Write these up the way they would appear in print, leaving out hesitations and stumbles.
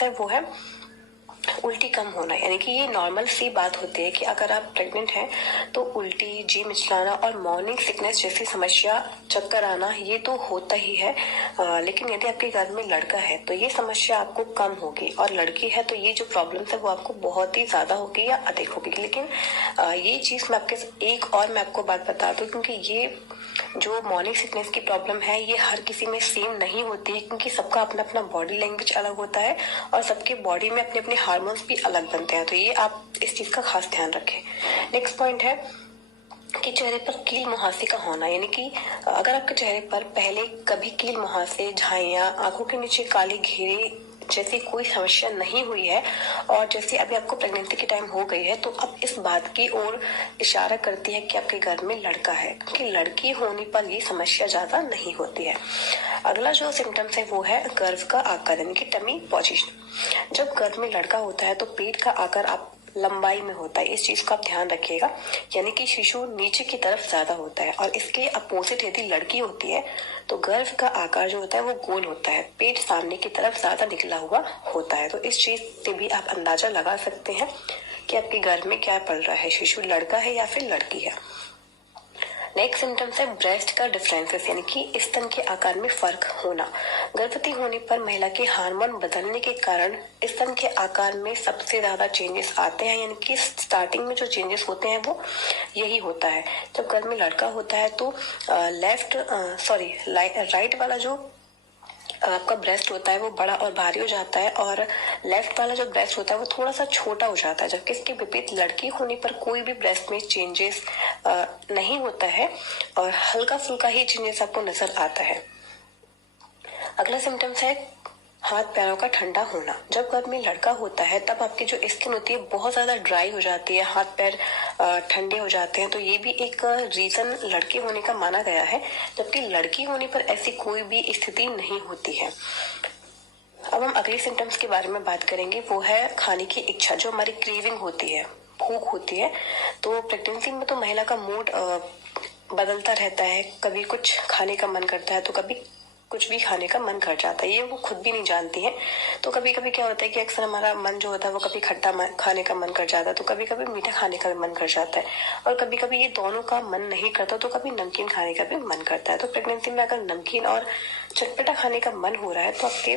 Symptoms है वो है उल्टी कम होना। यानी कि ये नॉर्मल सी बात होती है कि अगर आप प्रेग्नेंट हैं तो उल्टी, जी मिचलाना और मॉर्निंग सिकनेस जैसी समस्या, चक्कर आना, ये तो होता ही है। लेकिन यदि आपके घर में लड़का है तो ये समस्या आपको कम होगी, और लड़की है तो ये जो प्रॉब्लम्स है वो आपको बहुत ही ज्यादा होगी या अधिक होगी। लेकिन ये चीज मैं आपको बात बता दूं, क्योंकि ये जो मॉर्निंग सिकनेस की प्रॉब्लम है ये हर किसी में सेम नहीं होती है, क्योंकि सबका अपना अपना बॉडी लैंग्वेज अलग होता है और सबके बॉडी में अपने अपने हार्मोन्स भी अलग बनते हैं। तो ये आप इस चीज का खास ध्यान रखें। नेक्स्ट पॉइंट है कि चेहरे पर कील मुहासे का होना। यानी कि अगर आपके चेहरे पर पहले कभी कील मुहासे, झाइयां, आंखों के नीचे काले घेरे जैसी कोई समस्या नहीं हुई है, और जैसे अभी आपको प्रेगनेंसी के टाइम हो गई है, तो अब इस बात की ओर इशारा करती है कि आपके घर में लड़का है, क्योंकि लड़की होने पर ये समस्या ज्यादा नहीं होती है। अगला जो सिम्टम्स है वो है गर्भ का आकार, यानी कि टमी पोजीशन। जब गर्भ में लड़का होता है तो पेट का आकार आप लंबाई में होता है, इस चीज का आप ध्यान रखिएगा। यानी कि शिशु नीचे की तरफ ज्यादा होता है, और इसके अपोजिट यदि लड़की होती है तो गर्भ का आकार जो होता है वो गोल होता है, पेट सामने की तरफ ज्यादा निकला हुआ होता है। तो इस चीज से भी आप अंदाजा लगा सकते हैं कि आपके गर्भ में क्या पल रहा है, शिशु लड़का है या फिर लड़की है। नेक्स्ट सिम्टम्स है ब्रेस्ट का डिफरेंसेस, यानी कि स्तन के आकार में फर्क होना। गर्भवती होने पर महिला के हार्मोन बदलने के कारण स्तन के आकार में सबसे ज्यादा चेंजेस आते हैं। यानी कि स्टार्टिंग में जो चेंजेस होते हैं वो यही होता है। जब गर्भ में लड़का होता है तो राइट वाला जो आपका ब्रेस्ट होता है वो बड़ा और भारी हो जाता है, और लेफ्ट वाला जो ब्रेस्ट होता है वो थोड़ा सा छोटा हो जाता है। जबकि इसके विपरीत लड़की होने पर कोई भी ब्रेस्ट में चेंजेस नहीं होता है, और हल्का फुल्का ही चेंजेस आपको नजर आता है। अगला सिम्टम्स है हाथ पैरों का ठंडा होना। जब गर्भ में लड़का होता है तब आपकी जो स्किन होती है बहुत ज्यादा ड्राई हो जाती है, हाथ पैर ठंडे हो जाते हैं। तो ये भी एक रीजन लड़के होने का माना गया है, जबकि लड़की होने पर ऐसी कोई भी स्थिति नहीं होती है। अब हम अगले सिम्टम्स के बारे में बात करेंगे, वो है खाने की इच्छा, जो हमारी क्रेविंग होती है, भूख होती है। तो प्रेगनेंसी में तो महिला का मूड बदलता रहता है, कभी कुछ खाने का मन करता है तो कभी कुछ भी खाने का मन कर जाता है, ये वो खुद भी नहीं जानती है। तो कभी कभी क्या होता है कि अक्सर हमारा मन जो होता है वो कभी खट्टा खाने का मन कर जाता है, तो कभी कभी मीठा खाने का भी मन कर जाता है, और कभी कभी ये दोनों का मन नहीं करता तो कभी नमकीन खाने का भी मन करता है। तो प्रेगनेंसी में अगर नमकीन और चटपटा खाने का मन हो रहा है तो आपके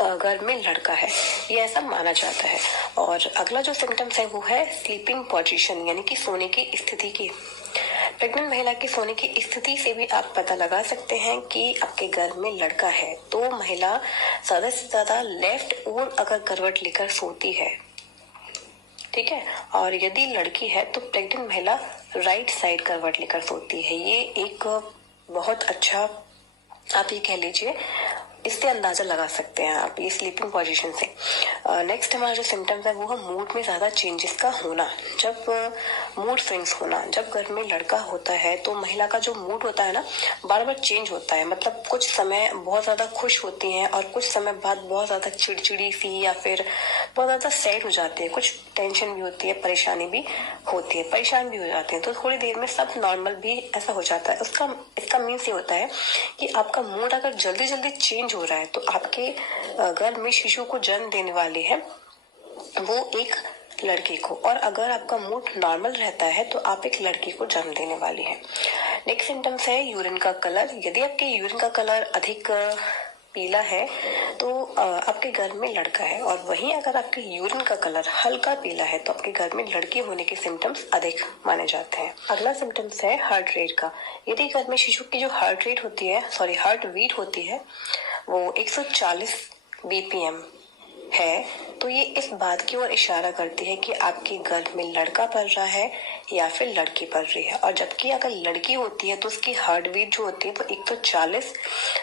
घर में लड़का है, ये ऐसा माना जाता है। और अगला जो सिम्टम्स है वो है स्लीपिंग पोजीशन, यानी कि सोने की स्थिति की। प्रेग्नेंट महिला की सोने की स्थिति से भी आप पता लगा सकते हैं कि आपके घर में लड़का है। तो महिला ज्यादा से ज्यादा लेफ्ट ओर अगर करवट लेकर सोती है, ठीक है, और यदि लड़की है तो प्रेग्नेंट महिला राइट साइड करवट लेकर सोती है। ये एक बहुत अच्छा, आप ये कह लीजिए, इससे अंदाजा लगा सकते हैं आप ये स्लीपिंग पोजीशन से। नेक्स्ट हमारा जो सिम्टम्स है वो है मूड में ज्यादा चेंजेस का होना। जब मूड स्विंग्स होना, जब घर में लड़का होता है तो महिला का जो मूड होता है ना बार बार चेंज होता है। मतलब कुछ समय बहुत ज्यादा खुश होती हैं और कुछ समय बाद बहुत ज्यादा चिड़चिड़ी सी या फिर बहुत ज्यादा सैड हो जाती है, कुछ टेंशन भी होती है, परेशानी भी होती है, परेशान भी हो जाते हैं। तो थोड़ी देर में सब नॉर्मल भी ऐसा हो जाता है। इसका मीन्स ये होता है कि आपका मूड अगर जल्दी जल्दी चेंज हो रहा है तो आपके घर में शिशु को जन्म देने वाले हैं वो एक लड़के को, और अगर आपका मूड नॉर्मल रहता है तो आप एक लड़की को जन्म देने वाली हैं। नेक्स्ट सिम्टम्स है यूरिन का कलर। यदि आपके यूरिन का कलर अधिक पीला है तो आपके घर में लड़का है, और वहीं अगर आपके यूरिन का कलर हल्का पीला है तो आपके घर में लड़की होने के सिम्टम्स अधिक माने जाते हैं। अगला सिम्टम्स है हार्ट रेट का। यदि घर में शिशु की जो हार्ट बीट होती है वो 140 बीपीएम है, तो ये इस बात की ओर इशारा करती है कि आपके गर्भ में लड़का पल रहा है या फिर लड़की पल रही है। और जबकि अगर लड़की होती है तो उसकी हार्ट बीट जो होती है वो 140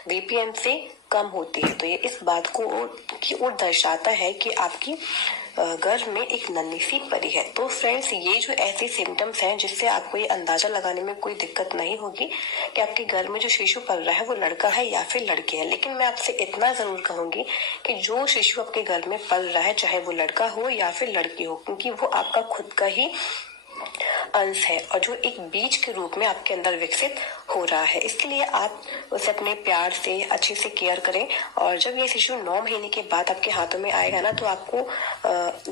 बीपीएम से कम होती है। तो ये इस बात की ओर दर्शाता है कि आपकी गर्भ में एक नन्ही सी परी है। तो फ्रेंड्स, ये जो ऐसे सिम्टम्स हैं जिससे आपको ये अंदाजा लगाने में कोई दिक्कत नहीं होगी कि आपके गर्भ में जो शिशु पल रहा है वो लड़का है या फिर लड़की है। लेकिन मैं आपसे इतना जरूर कहूंगी कि जो शिशु आपके गर्भ में पल रहा है, चाहे वो लड़का हो या फिर लड़की हो, क्योंकि वो आपका खुद का ही अंश है और जो एक बीज के रूप में आपके अंदर विकसित हो रहा है। इसके लिए आप उसे अपने प्यार से अच्छे से केयर करें और जब ये शिशु 9 महीने के बाद आपके हाथों में आएगा ना, तो आपको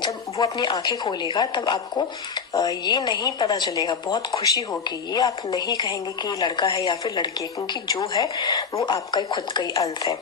जब वो अपनी आंखें खोलेगा तब आपको ये नहीं पता चलेगा, बहुत खुशी होगी। ये आप नहीं कहेंगे कि लड़का है या फिर लड़की है, क्योंकि जो है वो आपका ही खुद का ही अंश है।